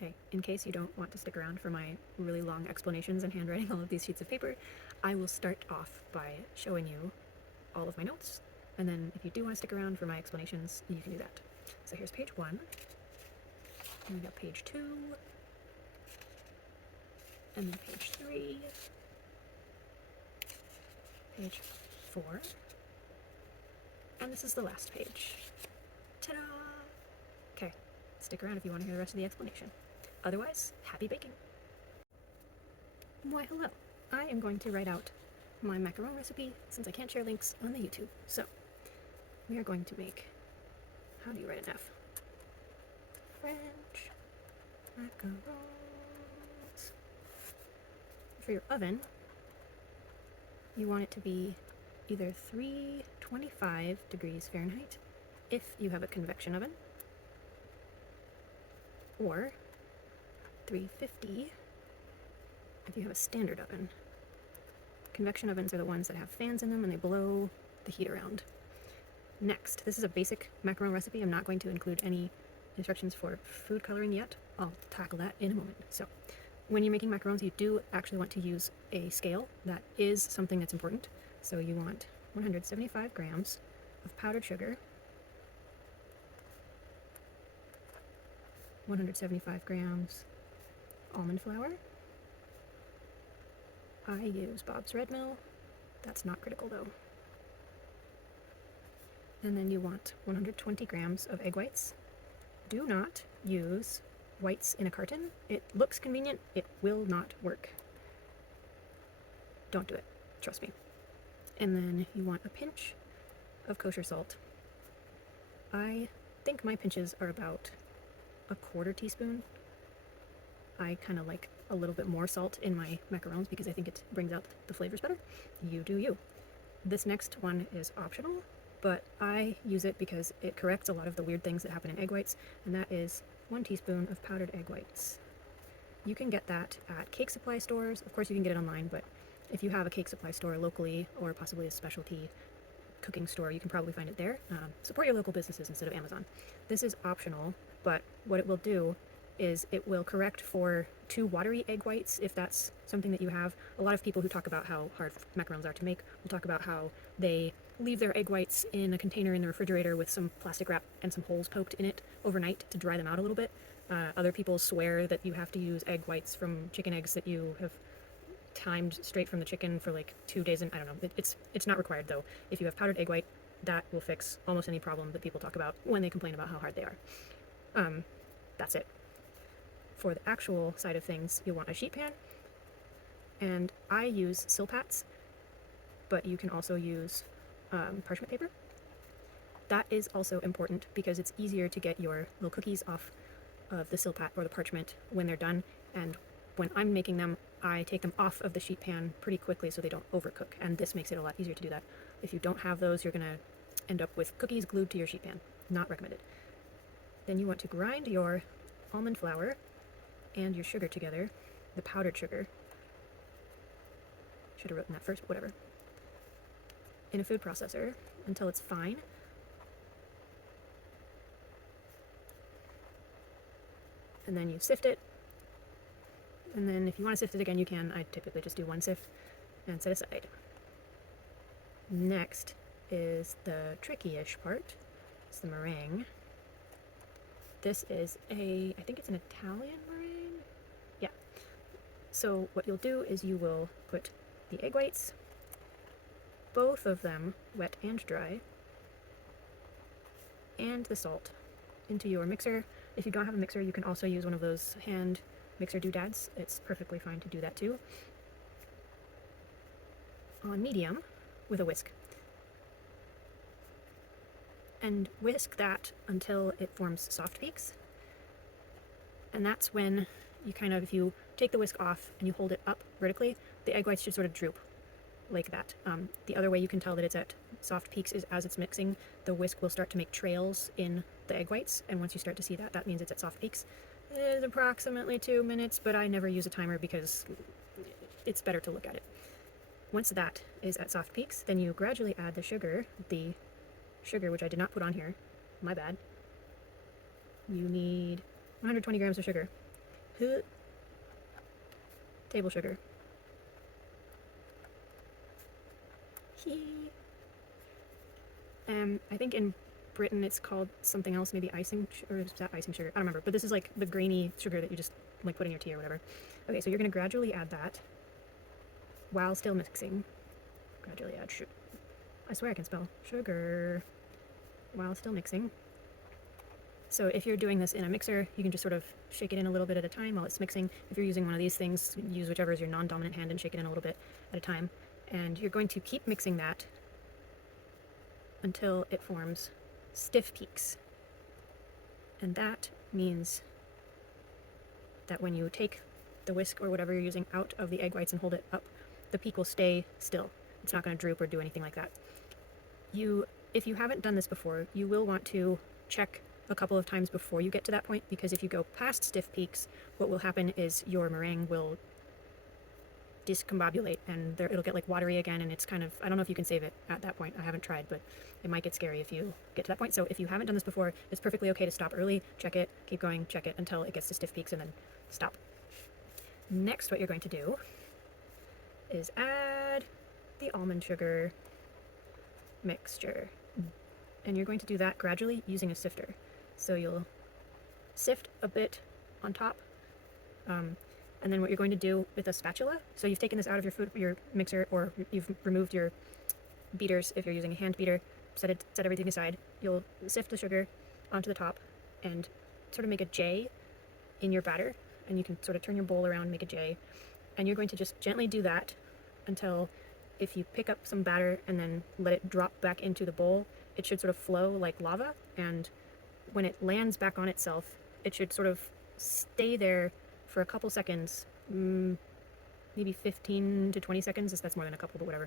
Okay, in case you don't want to stick around for my really long explanations and handwriting all of these sheets of paper, I will start off by showing you all of my notes, and then if you do want to stick around for my explanations, you can do that. So here's page 1, and we got page 2, and then page 3, page 4, and this is the last page. Ta-da! Okay, stick around if you want to hear the rest of the explanation. Otherwise, happy baking! Why hello! I am going to write out my macaron recipe since I can't share links on the YouTube. So, we are going to make, how do you write an F? French macarons. For your oven, you want it to be either 325 degrees Fahrenheit if you have a convection oven, or 350 if you have a standard oven. Convection ovens are the ones that have fans in them and they blow the heat around. Next, this is a basic macaron recipe. I'm not going to include any instructions for food coloring yet. I'll tackle that in a moment. So, when you're making macarons, you do actually want to use a scale. That is something that's important. So you want 175 grams of powdered sugar, 175 grams almond flour. I use Bob's Red Mill. That's not critical though. And then you want 120 grams of egg whites. Do not use whites in a carton. It looks convenient. It will not work. Don't do it. Trust me. And then you want a pinch of kosher salt. I think my pinches are about a quarter teaspoon. I kind of like a little bit more salt in my macarons because I think it brings out the flavors better. You do you. This next one is optional, but I use it because it corrects a lot of the weird things that happen in egg whites, and that is 1 teaspoon of powdered egg whites. You can get that at cake supply stores. Of course you can get it online, but if you have a cake supply store locally or possibly a specialty cooking store, you can probably find it there. Support your local businesses instead of Amazon. This is optional, but what it will do is it will correct for too watery egg whites if that's something that you have. A lot of people who talk about how hard macarons are to make will talk about how they leave their egg whites in a container in the refrigerator with some plastic wrap and some holes poked in it overnight to dry them out a little bit. Other people swear that you have to use egg whites from chicken eggs that you have timed straight from the chicken for like 2 days, and I don't know. It's not required though. If you have powdered egg white, that will fix almost any problem that people talk about when they complain about how hard they are. That's it. For the actual side of things, you'll want a sheet pan, and I use Silpats, but you can also use parchment paper. That is also important because it's easier to get your little cookies off of the Silpat or the parchment when they're done, and when I'm making them, I take them off of the sheet pan pretty quickly so they don't overcook, and this makes it a lot easier to do that. If you don't have those, you're going to end up with cookies glued to your sheet pan. Not recommended. Then you want to grind your almond flour and your sugar together, the powdered sugar. Should have written that first, but whatever. In a food processor until it's fine. And then you sift it. And then if you want to sift it again, you can. I typically just do 1 sift and set aside. Next is the tricky-ish part. It's the meringue. This is I think it's an Italian meringue? Yeah. So what you'll do is you will put the egg whites, both of them wet and dry, and the salt into your mixer. If you don't have a mixer, you can also use one of those hand mixer doodads. It's perfectly fine to do that too. On medium with a whisk. And whisk that until it forms soft peaks. And that's when you kind of, if you take the whisk off and you hold it up vertically, the egg whites should sort of droop like that. The other way you can tell that it's at soft peaks is as it's mixing, the whisk will start to make trails in the egg whites, and once you start to see that, that means it's at soft peaks. It is approximately 2 minutes, but I never use a timer because it's better to look at it. Once that is at soft peaks, then you gradually add the sugar, which I did not put on here, my bad. You need 120 grams of sugar. Table sugar. I think in Britain it's called something else, maybe icing, or is that icing sugar? I don't remember, but this is like the grainy sugar that you just like put in your tea or whatever. Okay, so you're gonna gradually add that while still mixing. Gradually add sugar. I swear I can spell sugar while still mixing. So if you're doing this in a mixer, you can just sort of shake it in a little bit at a time while it's mixing. If you're using one of these things, use whichever is your non-dominant hand and shake it in a little bit at a time. And you're going to keep mixing that until it forms stiff peaks. And that means that when you take the whisk or whatever you're using out of the egg whites and hold it up, the peak will stay still. It's not going to droop or do anything like that. If you haven't done this before, you will want to check a couple of times before you get to that point, because if you go past stiff peaks, what will happen is your meringue will discombobulate and it'll get like watery again, and it's kind of, I don't know if you can save it at that point. I haven't tried, but it might get scary if you get to that point. So if you haven't done this before, it's perfectly okay to stop early, check it, keep going, check it until it gets to stiff peaks, and then stop. Next, what you're going to do is add the almond sugar mixture. And you're going to do that gradually using a sifter. So you'll sift a bit on top, and then what you're going to do with a spatula, so you've taken this out of your mixer, or you've removed your beaters if you're using a hand beater, set everything aside. You'll sift the sugar onto the top and sort of make a J in your batter, and you can sort of turn your bowl around and make a J, and you're going to just gently do that until, if you pick up some batter and then let it drop back into the bowl, it should sort of flow like lava, and when it lands back on itself, it should sort of stay there for a couple seconds, maybe 15 to 20 seconds, that's more than a couple, but whatever,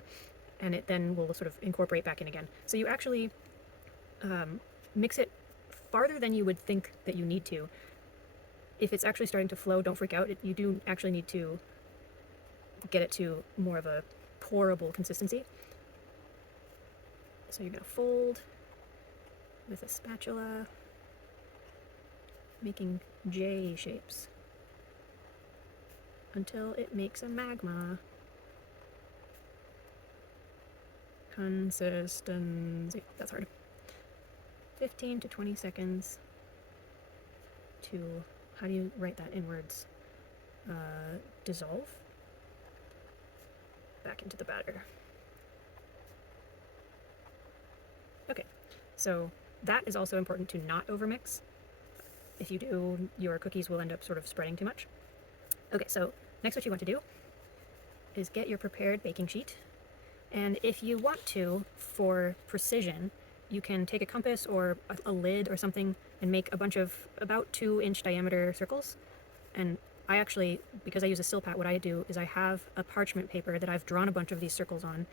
and it then will sort of incorporate back in again. So you actually mix it farther than you would think that you need to. If it's actually starting to flow, don't freak out. You do actually need to get it to more of a pourable consistency. So you're going to fold with a spatula, making J shapes until it makes a magma consistency. That's hard. 15 to 20 seconds to, how do you write that in words? Dissolve back into the batter. Okay, so that is also important to not overmix. If you do, your cookies will end up sort of spreading too much. Okay, so next what you want to do is get your prepared baking sheet. And if you want to, for precision, you can take a compass or a lid or something and make a bunch of about 2-inch diameter circles. And I actually, because I use a silpat, what I do is I have a parchment paper that I've drawn a bunch of these circles on,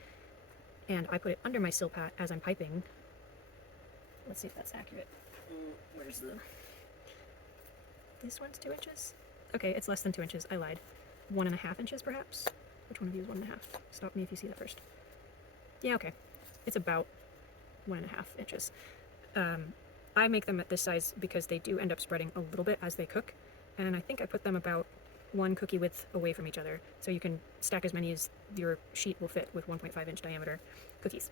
and I put it under my silpat as I'm piping. Let's see if that's accurate. Where's the... This one's 2 inches? Okay, it's less than 2 inches. I lied. 1.5 inches, perhaps? Which one of you is 1.5? Stop me if you see that first. Yeah, okay. It's about 1.5 inches. I make them at this size because they do end up spreading a little bit as they cook, and I think I put them about 1 cookie width away from each other, so you can stack as many as your sheet will fit with 1.5-inch diameter cookies.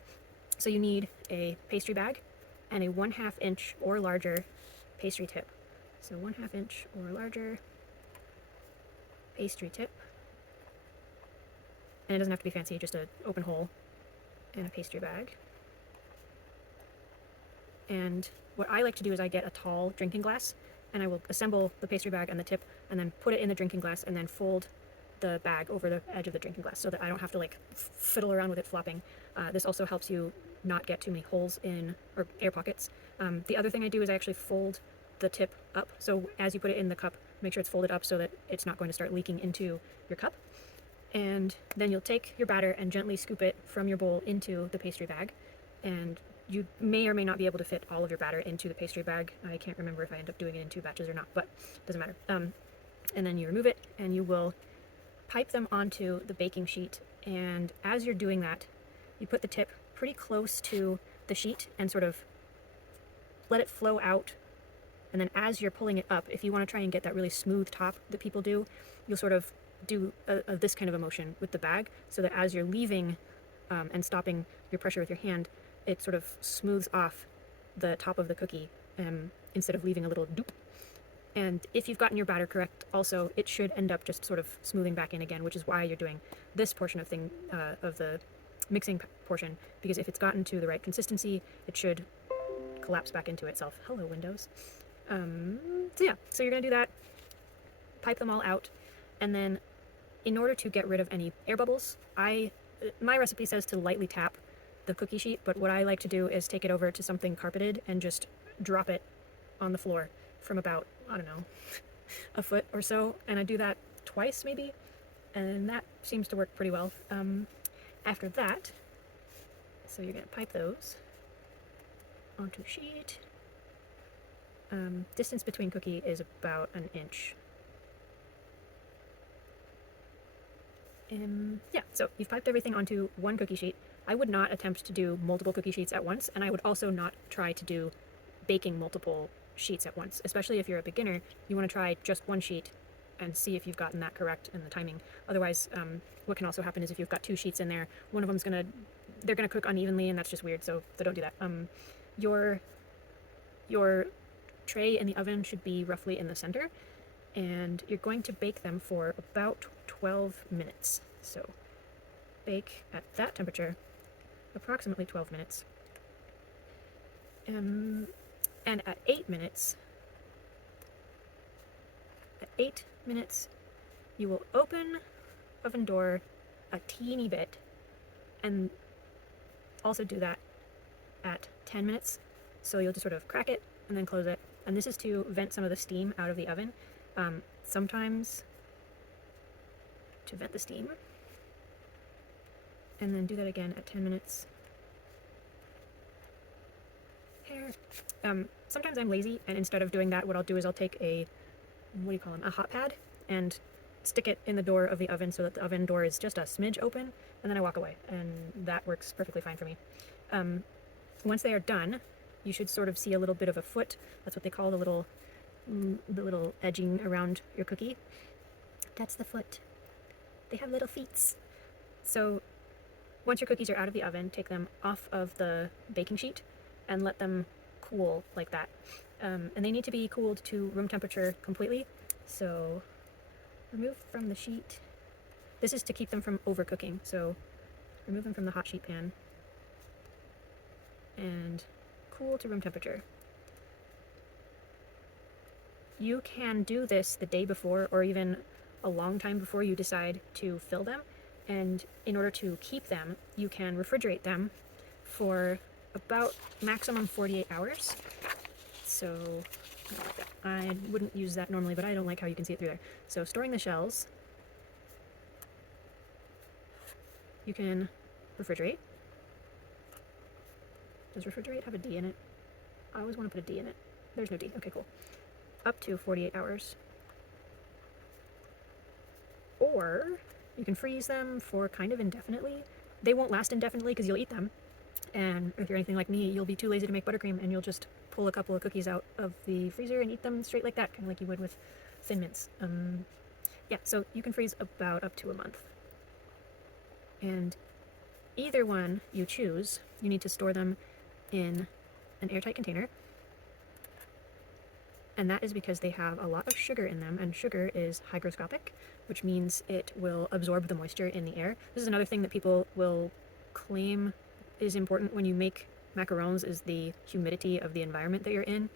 So you need a pastry bag and a 1/2 inch or larger pastry tip. So 1/2 inch or larger pastry tip. And it doesn't have to be fancy, just an open hole in a pastry bag. And what I like to do is I get a tall drinking glass, and I will assemble the pastry bag and the tip, and then put it in the drinking glass, and then fold the bag over the edge of the drinking glass so that I don't have to like fiddle around with it flopping. This also helps you not get too many holes in, or air pockets. The other thing I do is I actually fold the tip up, so as you put it in the cup, make sure it's folded up so that it's not going to start leaking into your cup. And then you'll take your batter and gently scoop it from your bowl into the pastry bag, and you may or may not be able to fit all of your batter into the pastry bag. I can't remember if I end up doing it in 2 batches or not, but it doesn't matter. And then you remove it, and you will pipe them onto the baking sheet, and as you're doing that, you put the tip pretty close to the sheet and sort of let it flow out And then as you're pulling it up, if you want to try and get that really smooth top that people do, you'll sort of do this kind of a motion with the bag, so that as you're leaving and stopping your pressure with your hand, it sort of smooths off the top of the cookie instead of leaving a little doop. And if you've gotten your batter correct, also, it should end up just sort of smoothing back in again, which is why you're doing this portion of the mixing portion, because if it's gotten to the right consistency, it should collapse back into itself. Hello, Windows. So yeah, so you're going to do that, pipe them all out, and then in order to get rid of any air bubbles, my recipe says to lightly tap the cookie sheet, but what I like to do is take it over to something carpeted and just drop it on the floor from about, I don't know, a foot or so, and I do that twice maybe, and that seems to work pretty well. After that, so you're going to pipe those onto a sheet. Distance between cookie is about an inch. Yeah, so you've piped everything onto one cookie sheet. I would not attempt to do multiple cookie sheets at once, and I would also not try to do baking multiple sheets at once, especially if you're a beginner. You want to try just one sheet and see if you've gotten that correct in the timing. Otherwise, what can also happen is if you've got two sheets in there, one of them's they're gonna cook unevenly, and that's just weird, so don't do that. Your tray in the oven should be roughly in the center, and you're going to bake them for about 12 minutes. So bake at that temperature approximately 12 minutes. And at 8 minutes, you will open oven door a teeny bit, and also do that at 10 minutes. So you'll just sort of crack it and then close it. And this is to vent some of the steam out of the oven. Sometimes to vent the steam. And then do that again at 10 minutes. Here. Sometimes I'm lazy, and instead of doing that, what I'll do is I'll take a hot pad, and stick it in the door of the oven so that the oven door is just a smidge open, and then I walk away, and that works perfectly fine for me. Once they are done, you should sort of see a little bit of a foot. That's what they call the little edging around your cookie. That's the foot. They have little feet. So once your cookies are out of the oven, take them off of the baking sheet and let them cool like that. And they need to be cooled to room temperature completely. So remove from the sheet. This is to keep them from overcooking. So remove them from the hot sheet pan and cool to room temperature. You can do this the day before, or even a long time before you decide to fill them. And in order to keep them, you can refrigerate them for about maximum 48 hours. So I wouldn't use that normally, but I don't like how you can see it through there. So storing the shells, you can refrigerate. Does refrigerate have a D in it? I always want to put a D in it. There's no D. Okay, cool. Up to 48 hours. Or you can freeze them for kind of indefinitely. They won't last indefinitely because you'll eat them. And if you're anything like me, you'll be too lazy to make buttercream, and you'll just pull a couple of cookies out of the freezer and eat them straight like that, kind of like you would with Thin Mints. Yeah, so you can freeze about up to a month. And either one you choose, you need to store them in an airtight container. And that is because they have a lot of sugar in them, and sugar is hygroscopic, which means it will absorb the moisture in the air. This is another thing that people will claim is important when you make macarons, is the humidity of the environment that you're in.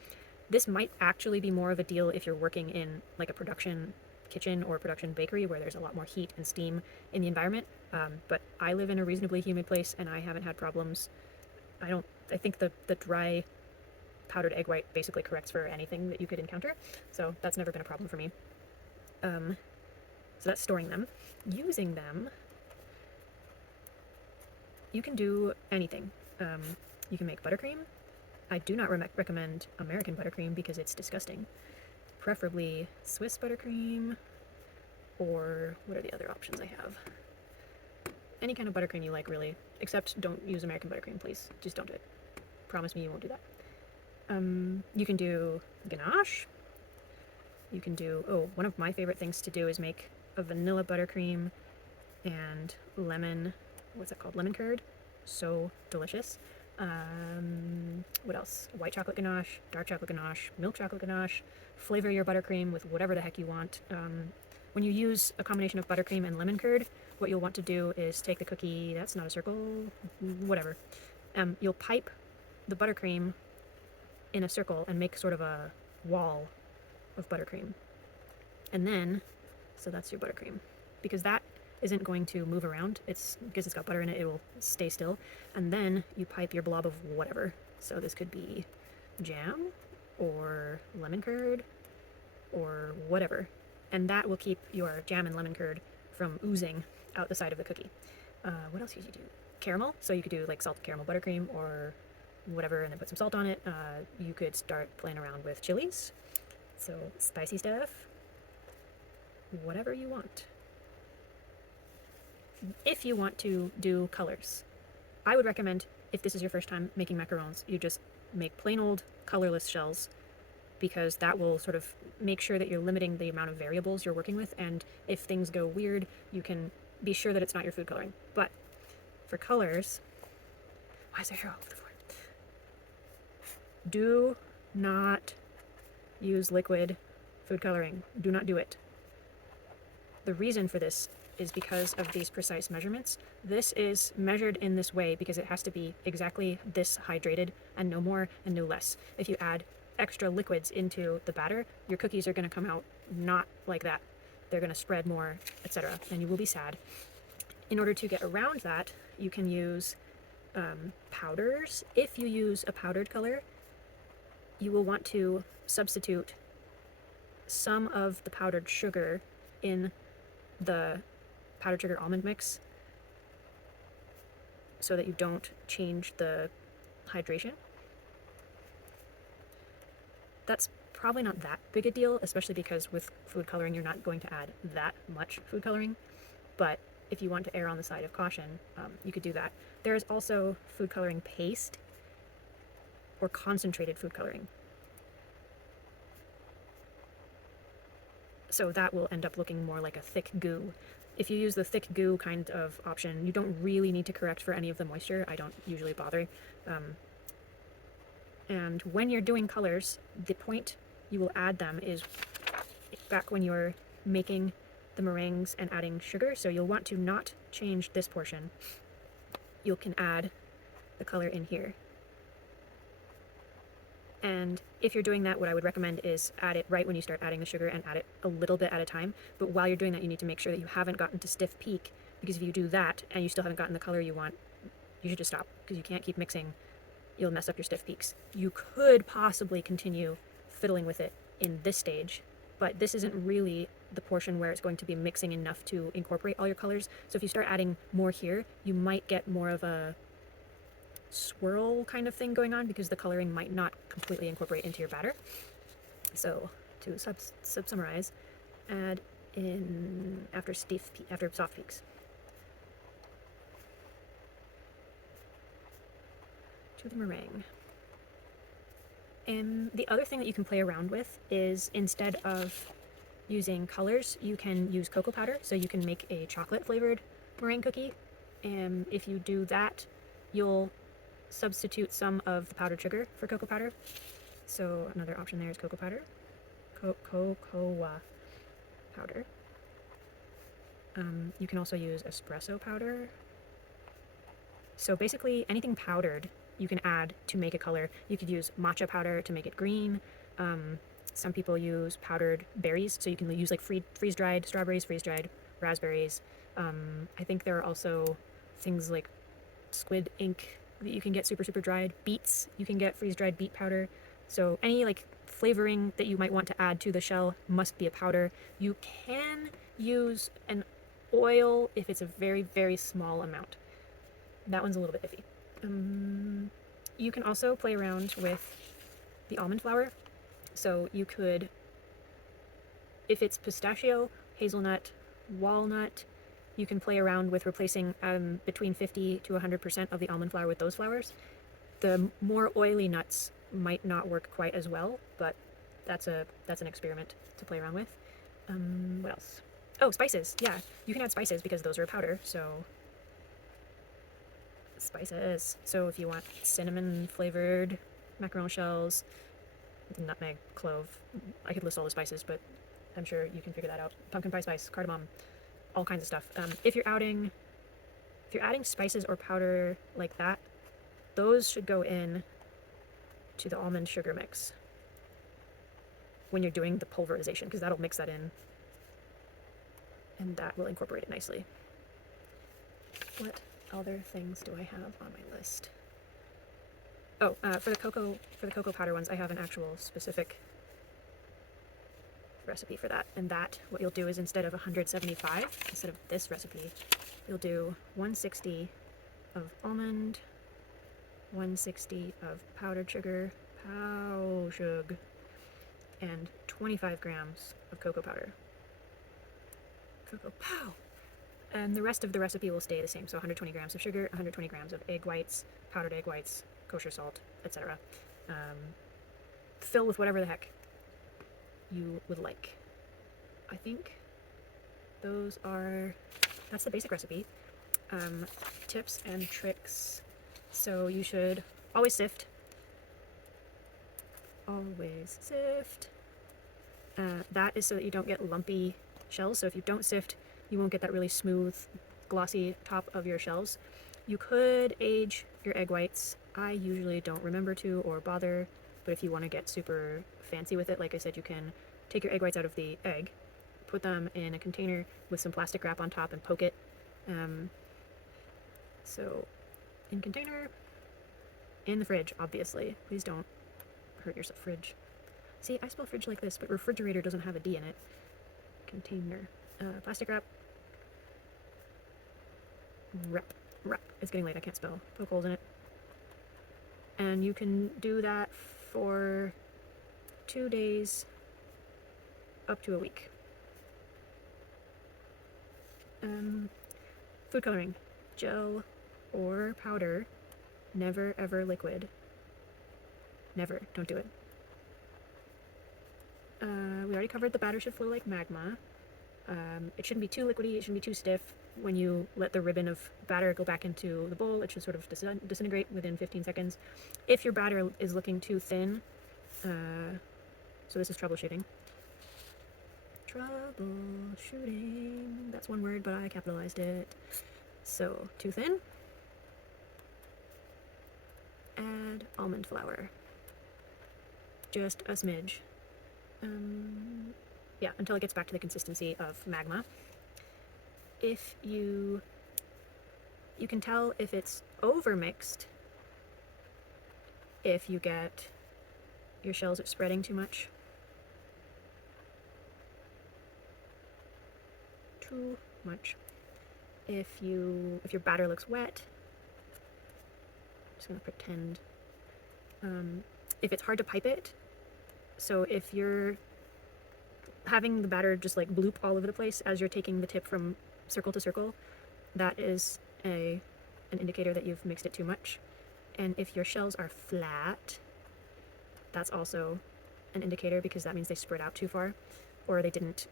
This might actually be more of a deal if you're working in like a production kitchen or production bakery where there's a lot more heat and steam in the environment. But I live in a reasonably humid place, and I haven't had problems. I think the dry powdered egg white basically corrects for anything that you could encounter, so that's never been a problem for me. So that's storing them. Using them, you can do anything. You can make buttercream. I do not recommend American buttercream because it's disgusting. Preferably Swiss buttercream, or what are the other options I have? Any kind of buttercream you like, really, except don't use American buttercream, please. Just don't do it. Promise me you won't do that. You can do ganache. You can do, oh, one of my favorite things to do is make a vanilla buttercream and lemon, what's it called? Lemon curd. So delicious. What else? White chocolate ganache, dark chocolate ganache, milk chocolate ganache. Flavor your buttercream with whatever the heck you want. When you use a combination of buttercream and lemon curd, what you'll want to do is take the cookie, that's not a circle, whatever. You'll pipe the buttercream in a circle and make sort of a wall of buttercream. And then, so that's your buttercream. Because that isn't going to move around. It's because it's got butter in it, it will stay still. And then you pipe your blob of whatever. So this could be jam or lemon curd or whatever. And that will keep your jam and lemon curd from oozing out the side of the cookie. What else could you do? Caramel. So you could do like salted caramel buttercream or whatever and then put some salt on it. You could start playing around with chilies. So spicy stuff. Whatever you want. If you want to do colors, I would recommend, if this is your first time making macarons, you just make plain old colorless shells, because that will sort of make sure that you're limiting the amount of variables you're working with, and if things go weird, you can be sure that it's not your food coloring. But for colors, why is there hair all over the floor? Do not use liquid food coloring. Do not do it. The reason for this is because of these precise measurements. This is measured in this way because it has to be exactly this hydrated and no more and no less. If you add extra liquids into the batter, your cookies are going to come out not like that. They're going to spread more, etc., and you will be sad. In order to get around that, you can use powders. If you use a powdered color, you will want to substitute some of the powdered sugar in the powdered sugar almond mix so that you don't change the hydration. That's probably not that big a deal, especially because with food coloring you're not going to add that much food coloring, but if you want to err on the side of caution, you could do that. There is also food coloring paste or concentrated food coloring. So that will end up looking more like a thick goo. If you use the thick goo kind of option, you don't really need to correct for any of the moisture. I don't usually bother. And when you're doing colors, the point you will add them is back when you're making the meringues and adding sugar. So you'll want to not change this portion. You can add the color in here. And if you're doing that, what I would recommend is add it right when you start adding the sugar and add it a little bit at a time. But while you're doing that, you need to make sure that you haven't gotten to stiff peak, because if you do that and you still haven't gotten the color you want, you should just stop, because you can't keep mixing. You'll mess up your stiff peaks. You could possibly continue fiddling with it in this stage, but this isn't really the portion where it's going to be mixing enough to incorporate all your colors. So if you start adding more here, you might get more of a swirl kind of thing going on because the coloring might not completely incorporate into your batter. So to summarize, add in after soft peaks. To the meringue. And the other thing that you can play around with is, instead of using colors, you can use cocoa powder. So you can make a chocolate flavored meringue cookie. And if you do that, you'll substitute some of the powdered sugar for cocoa powder. So another option there is cocoa powder. Cocoa powder. You can also use espresso powder. So basically anything powdered you can add to make a color. You could use matcha powder to make it green. Some people use powdered berries, so you can use like freeze-dried strawberries, freeze-dried raspberries. I think there are also things like squid ink that you can get super dried. Beets, you can get freeze-dried beet powder. So any like flavoring that you might want to add to the shell must be a powder. You can use an oil if it's a very small amount. That one's a little bit iffy. You can also play around with the almond flour. So you could, if it's pistachio, hazelnut, walnut, you can play around with replacing between 50 to 100% of the almond flour with those flours. The more oily nuts might not work quite as well, but that's an experiment to play around with. What else? Oh, spices. Yeah, you can add spices because those are a powder, so spices. So if you want cinnamon flavored macaron shells, nutmeg, clove, I could list all the spices, but I'm sure you can figure that out. Pumpkin pie spice, cardamom, all kinds of stuff. If you're adding spices or powder like that, those should go in to the almond sugar mix when you're doing the pulverization, because that'll mix that in and that will incorporate it nicely. What other things do I have on my list? Oh, for the cocoa powder ones, I have an actual specific recipe for that. And that, what you'll do is instead of 175, instead of this recipe, you'll do 160 of almond, 160 of powdered sugar, and 25 grams of cocoa powder. Cocoa pow! And the rest of the recipe will stay the same. So 120 grams of sugar, 120 grams of egg whites, powdered egg whites, kosher salt, etc. Fill with whatever the heck you would like. I think that's the basic recipe. Tips and tricks. So you should always sift. Always sift. That is so that you don't get lumpy shells. So if you don't sift, you won't get that really smooth, glossy top of your shells. You could age your egg whites. I usually don't remember to or bother, but if you want to get super fancy with it, like I said, you can take your egg whites out of the egg, put them in a container with some plastic wrap on top and poke it. So in container, in the fridge, obviously. Please don't hurt yourself. Fridge. See, I spell fridge like this, but refrigerator doesn't have a D in it. Container. Plastic wrap. Wrap. It's getting late, I can't spell. Poke holes in it. And you can do that for 2 days up to a week. Food coloring. Gel or powder. Never ever liquid. Never. Don't do it. We already covered the batter should flow like magma. It shouldn't be too liquidy, it shouldn't be too stiff. When you let the ribbon of batter go back into the bowl, it should sort of disintegrate within 15 seconds. If your batter is looking too thin, so this is troubleshooting. Troubleshooting, that's one word, but I capitalized it. So, too thin. Add almond flour. Just a smidge. Yeah, until it gets back to the consistency of magma. If you can tell if it's overmixed if you get your shells are spreading too much. Too much. If your batter looks wet, I'm just gonna pretend. If it's hard to pipe it, so if you're having the batter just like bloop all over the place as you're taking the tip from circle to circle, that is an indicator that you've mixed it too much. And if your shells are flat, that's also an indicator, because that means they spread out too far, or they didn't,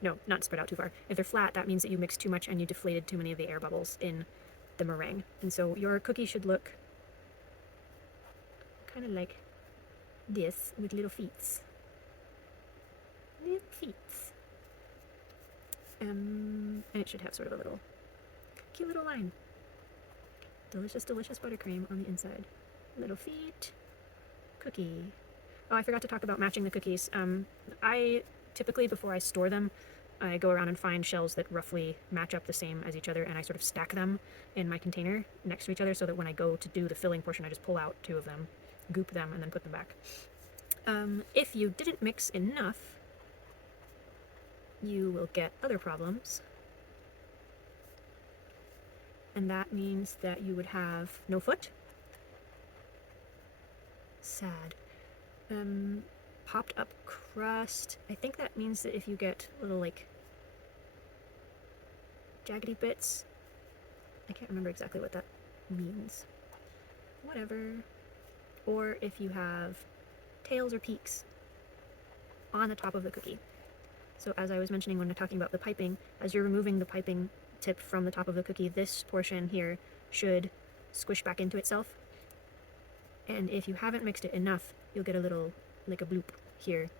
no, not spread out too far. If they're flat, that means that you mixed too much and you deflated too many of the air bubbles in the meringue. And so your cookie should look kind of like this, with little feet. Little feet. And it should have sort of a little cute little line. Delicious, delicious buttercream on the inside. Little feet. Cookie. Oh, I forgot to talk about matching the cookies. I typically, before I store them, I go around and find shells that roughly match up the same as each other, and I sort of stack them in my container next to each other so that when I go to do the filling portion, I just pull out 2 of them, goop them, and then put them back. If you didn't mix enough, you will get other problems. And that means that you would have no foot. Sad. Popped up crust. I think that means that if you get little like jaggedy bits, I can't remember exactly what that means. Whatever. or if you have tails or peaks on the top of the cookie. So as I was mentioning when talking about the piping, as you're removing the piping tip from the top of the cookie, this portion here should squish back into itself. And if you haven't mixed it enough, you'll get a little, like a bloop here.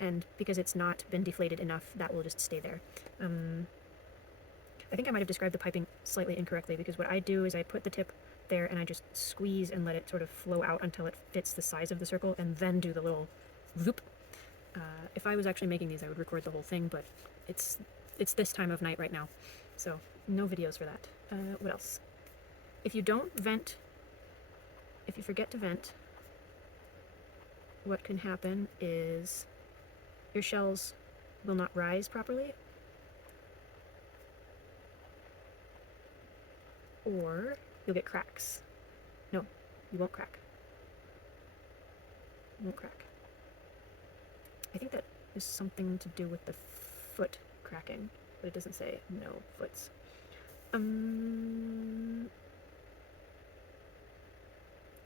And because it's not been deflated enough, that will just stay there. I think I might have described the piping slightly incorrectly, because what I do is I put the tip there and I just squeeze and let it sort of flow out until it fits the size of the circle, and then do the little whoop. If I was actually making these, I would record the whole thing, but it's this time of night right now, so no videos for that. What else? If you don't vent, if you forget to vent, what can happen is your shells will not rise properly, or you'll get cracks. No, you won't crack. You won't crack. I think that is something to do with the foot cracking, but it doesn't say no foots.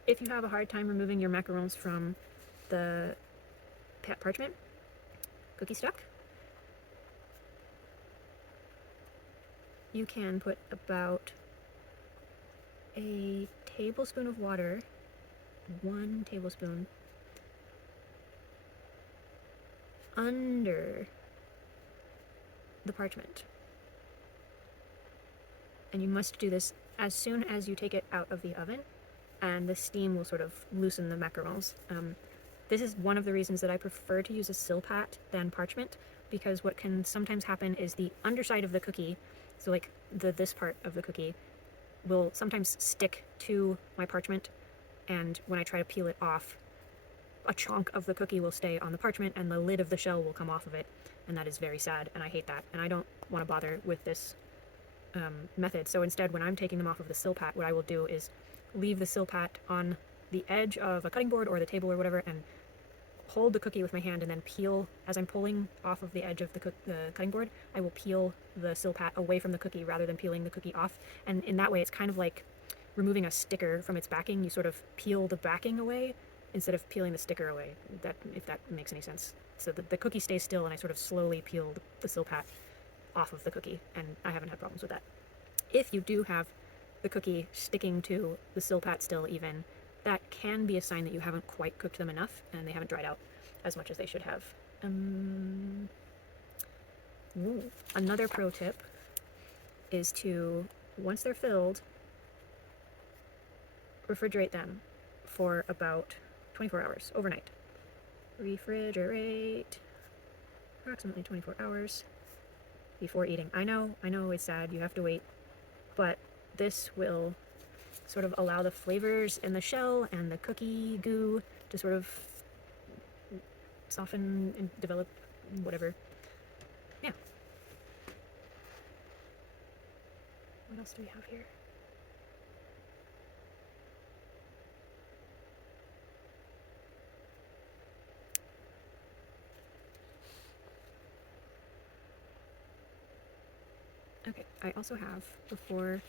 If you have a hard time removing your macarons from the parchment cookie stuck, you can put about a tablespoon of water, 1 tablespoon, under the parchment. And you must do this as soon as you take it out of the oven, and the steam will sort of loosen the macarons. This is one of the reasons that I prefer to use a silpat than parchment, because what can sometimes happen is the underside of the cookie, so like this part of the cookie, will sometimes stick to my parchment, and when I try to peel it off, a chunk of the cookie will stay on the parchment and the lid of the shell will come off of it, and that is very sad, and I hate that, and I don't want to bother with this method. So instead, when I'm taking them off of the silpat, what I will do is leave the silpat on the edge of a cutting board or the table or whatever, and hold the cookie with my hand, and then peel, as I'm pulling off of the edge of the cutting board, I will peel the silpat away from the cookie rather than peeling the cookie off. And in that way, it's kind of like removing a sticker from its backing. You sort of peel the backing away instead of peeling the sticker away, if that makes any sense. So the cookie stays still, and I sort of slowly peel the silpat off of the cookie, and I haven't had problems with that. If you do have the cookie sticking to the silpat still even, that can be a sign that you haven't quite cooked them enough and they haven't dried out as much as they should have. Another pro tip is to, once they're filled, refrigerate them for about 24 hours, overnight. Refrigerate approximately 24 hours before eating. I know it's sad, you have to wait, but this will sort of allow the flavors in the shell and the cookie goo to sort of soften and develop, whatever. Yeah. What else do we have here? Okay, I also have, before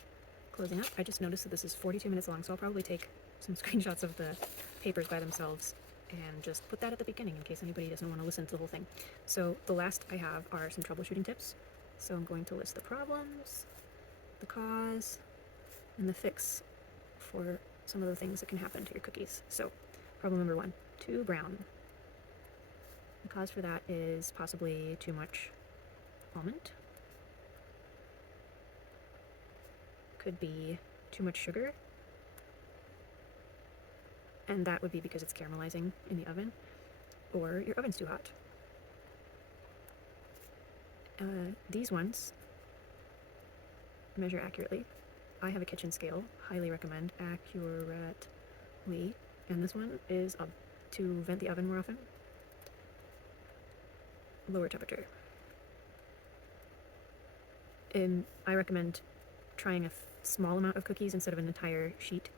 closing up, I just noticed that this is 42 minutes long, so I'll probably take some screenshots of the papers by themselves and just put that at the beginning in case anybody doesn't want to listen to the whole thing. So the last I have are some troubleshooting tips. So I'm going to list the problems, the cause, and the fix for some of the things that can happen to your cookies. So problem number 1, too brown. The cause for that is possibly too much almond. Could be too much sugar, and that would be because it's caramelizing in the oven, or your oven's too hot. These ones measure accurately. I have a kitchen scale, highly recommend accurately, and this one is to vent the oven more often. Lower temperature. I recommend trying a small amount of cookies instead of an entire sheet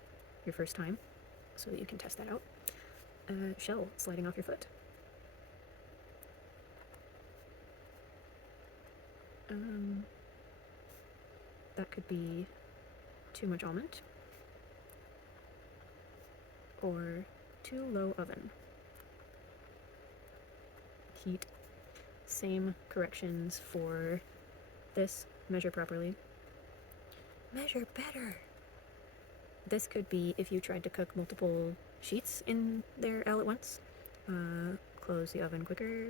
your first time, so that you can test that out. Shell sliding off your foot. That could be too much almond, or Too low oven. Heat. Same corrections for this. Measure properly. Measure better! This could be if you tried to cook multiple sheets in there all at once. Close the oven quicker.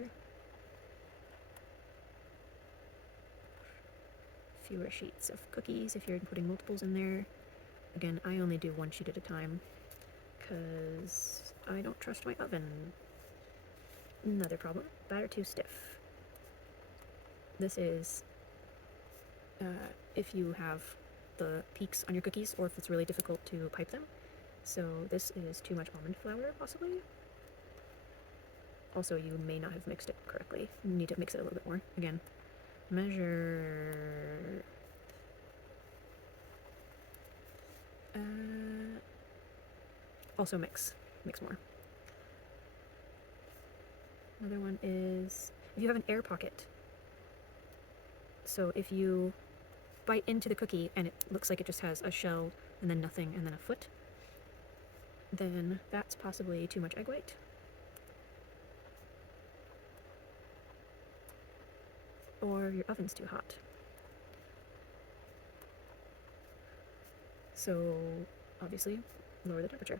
Fewer sheets of cookies if you're putting multiples in there. Again, I only do one sheet at a time because I don't trust my oven. Another problem, batter too stiff. This is if you have the peaks on your cookies or if it's really difficult to pipe them. So this is too much almond flour, possibly. Also, you may not have mixed it correctly. You need to mix it a little bit more. Again, measure. Also mix more. Another one is if you have an air pocket. So if you bite into the cookie and it looks like it just has a shell and then nothing and then a foot, then that's possibly too much egg white. Or your oven's too hot. So obviously lower the temperature.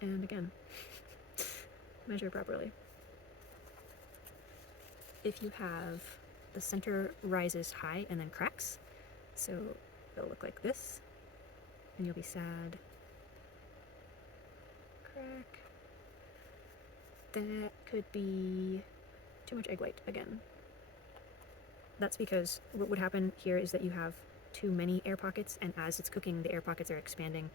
And again, measure properly. If you have the center rises high and then cracks, so it'll look like this, and you'll be sad. Crack. That could be too much egg white again. That's because what would happen here is that you have too many air pockets, and as it's cooking, the air pockets are expanding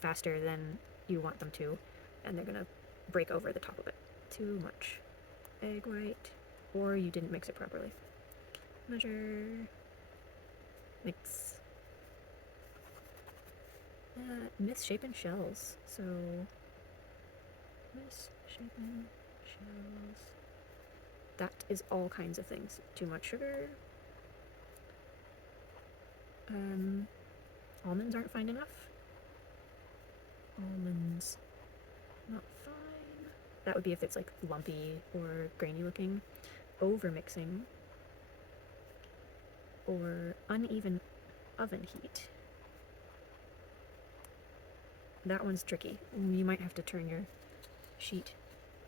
faster than you want them to, and they're gonna break over the top of it. Too much egg white, or you didn't mix it properly. Measure, mix. Misshapen shells. So, misshapen shells. That is all kinds of things. Too much sugar. Almonds aren't fine enough. Almonds, not fine. That would be if it's like lumpy or grainy looking. Over mixing. Or uneven oven heat. That one's tricky. You might have to turn your sheet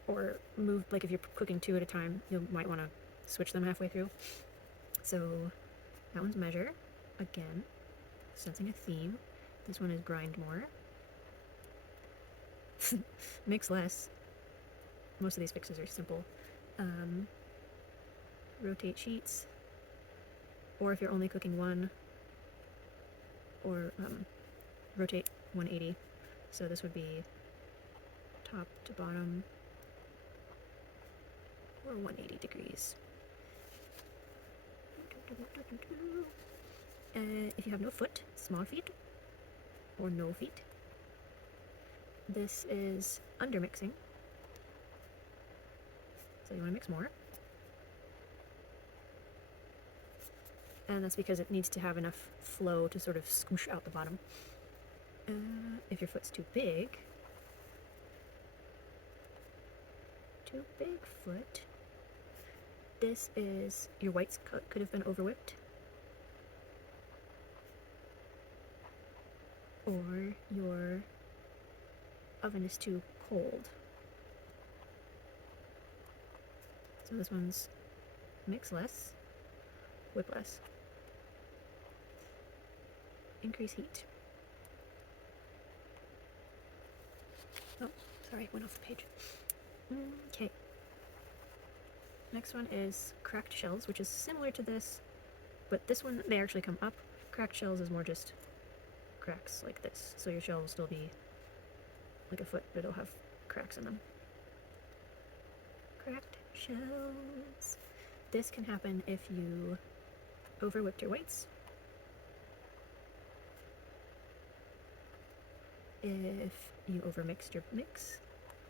or move, like if you're cooking two at a time, you might want to switch them halfway through. So that one's measure. Again, sensing a theme. This one is grind more. Mix less. Most of these fixes are simple. Rotate sheets. Or if you're only cooking one, or rotate 180. So this would be top to bottom, or 180 degrees. If you have no foot, small feet, or no feet, this is undermixing. So you want to mix more. And that's because it needs to have enough flow to sort of squish out the bottom. If your foot's too big foot, this is, your whites could have been over whipped. Or your oven is too cold. So this one's mix less, whip less. Increase heat. Oh, sorry, went off the page. Okay. Next one is cracked shells, which is similar to this, but this one, they actually come up. Cracked shells is more just cracks like this. So your shell will still be like a foot, but it'll have cracks in them. Cracked shells. This can happen if you over whipped your whites. If you overmixed your mix.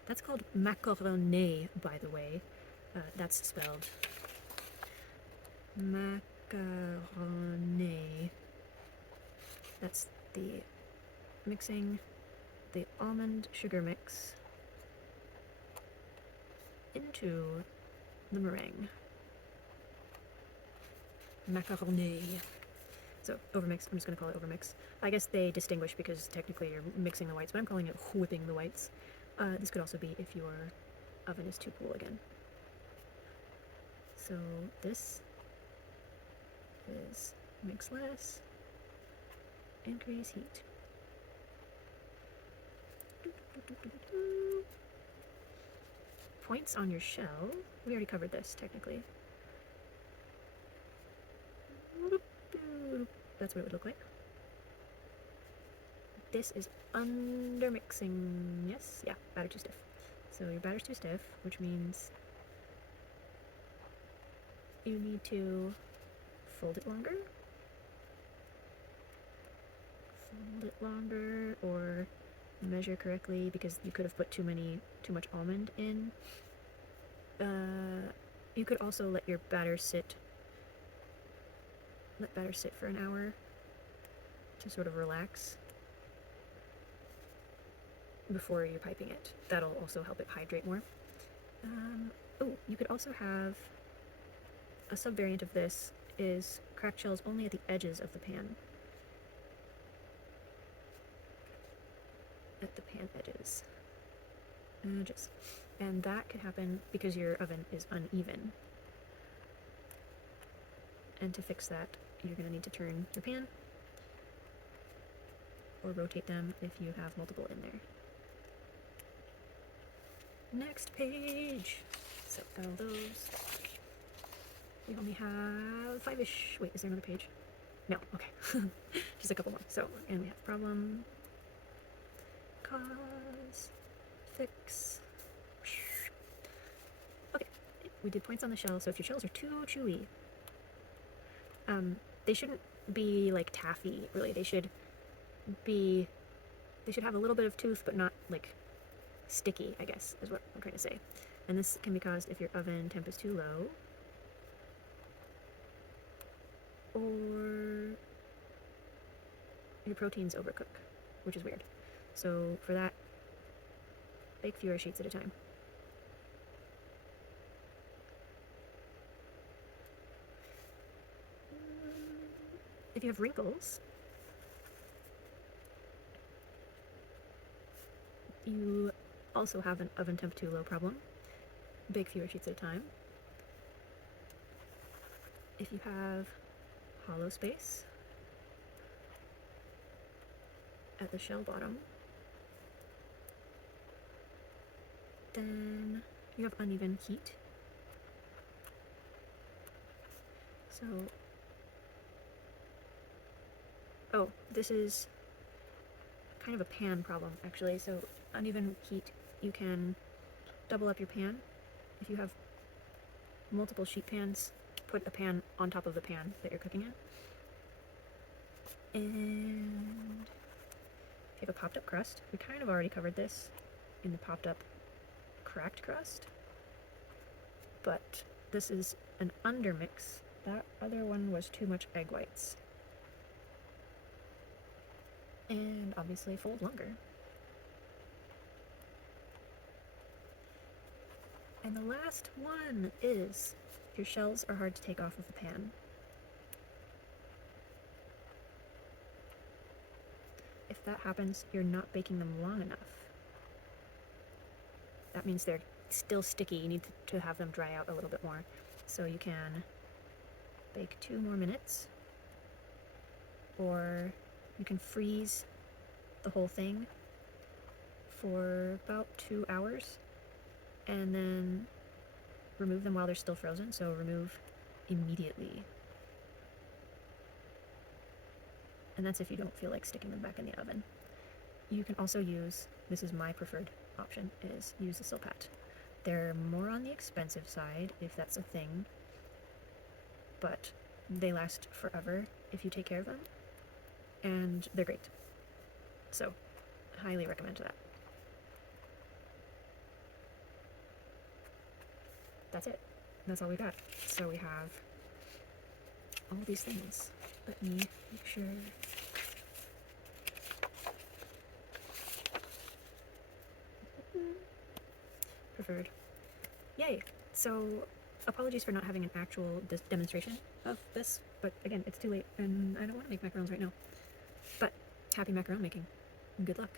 That's called macaroner, by the way. That's spelled macaroner. That's the mixing the almond sugar mix into the meringue. Macaroner. So, overmix. I'm just going to call it overmix. I guess they distinguish because technically you're mixing the whites, but I'm calling it whipping the whites. This could also be if your oven is too cool again. So this is mix less, increase heat. Points on your shell. We already covered this technically. That's what it would look like. This is under mixing. Yes, yeah, batter too stiff. So your batter's too stiff, which means you need to fold it longer. Fold it longer, or measure correctly, because you could have put too much almond in. You could also let your batter sit. Let batter sit for an hour to sort of relax before you're piping it. That'll also help it hydrate more. You could also have a sub-variant of this is cracked shells only at the edges of the pan. At the pan edges. Edges. And that could happen because your oven is uneven. And to fix that, you're going to need to turn your pan or rotate them if you have multiple in there. Next page. So got all those. We only have 5-ish. Wait, is there another page? No, okay. Just a couple more. So, and we have problem, cause, fix. Okay, we did points on the shell. So if your shells are too chewy, they shouldn't be like taffy, really. They should have a little bit of tooth, but not like sticky, I guess, is what I'm trying to say. And this can be caused if your oven temp is too low, or your proteins overcook, which is weird. So for that, bake fewer sheets at a time. If you have wrinkles, you also have an oven temp too low problem. Bake fewer sheets at a time. If you have hollow space at the shell bottom, then you have uneven heat. So, this is kind of a pan problem, actually. So uneven heat, you can double up your pan. If you have multiple sheet pans, put a pan on top of the pan that you're cooking in. And if you have a popped up crust, we kind of already covered this in the popped up cracked crust, but this is an undermix. That other one was too much egg whites. And obviously fold longer. And the last one is your shells are hard to take off of the pan. If that happens, you're not baking them long enough. That means they're still sticky. You need to have them dry out a little bit more. So you can bake 2 more minutes, or you can freeze the whole thing for about 2 hours and then remove them while they're still frozen. So remove immediately. And that's if you don't feel like sticking them back in the oven. You can also use, this is my preferred option, is use the Silpat. They're more on the expensive side, if that's a thing, but they last forever if you take care of them, and they're great. So, highly recommend that. That's it. That's all we got. So we have all these things. Let me make sure. preferred. Yay! So, apologies for not having an actual demonstration of this, but again, it's too late and I don't want to make macarons right now. But happy macaron making. Good luck.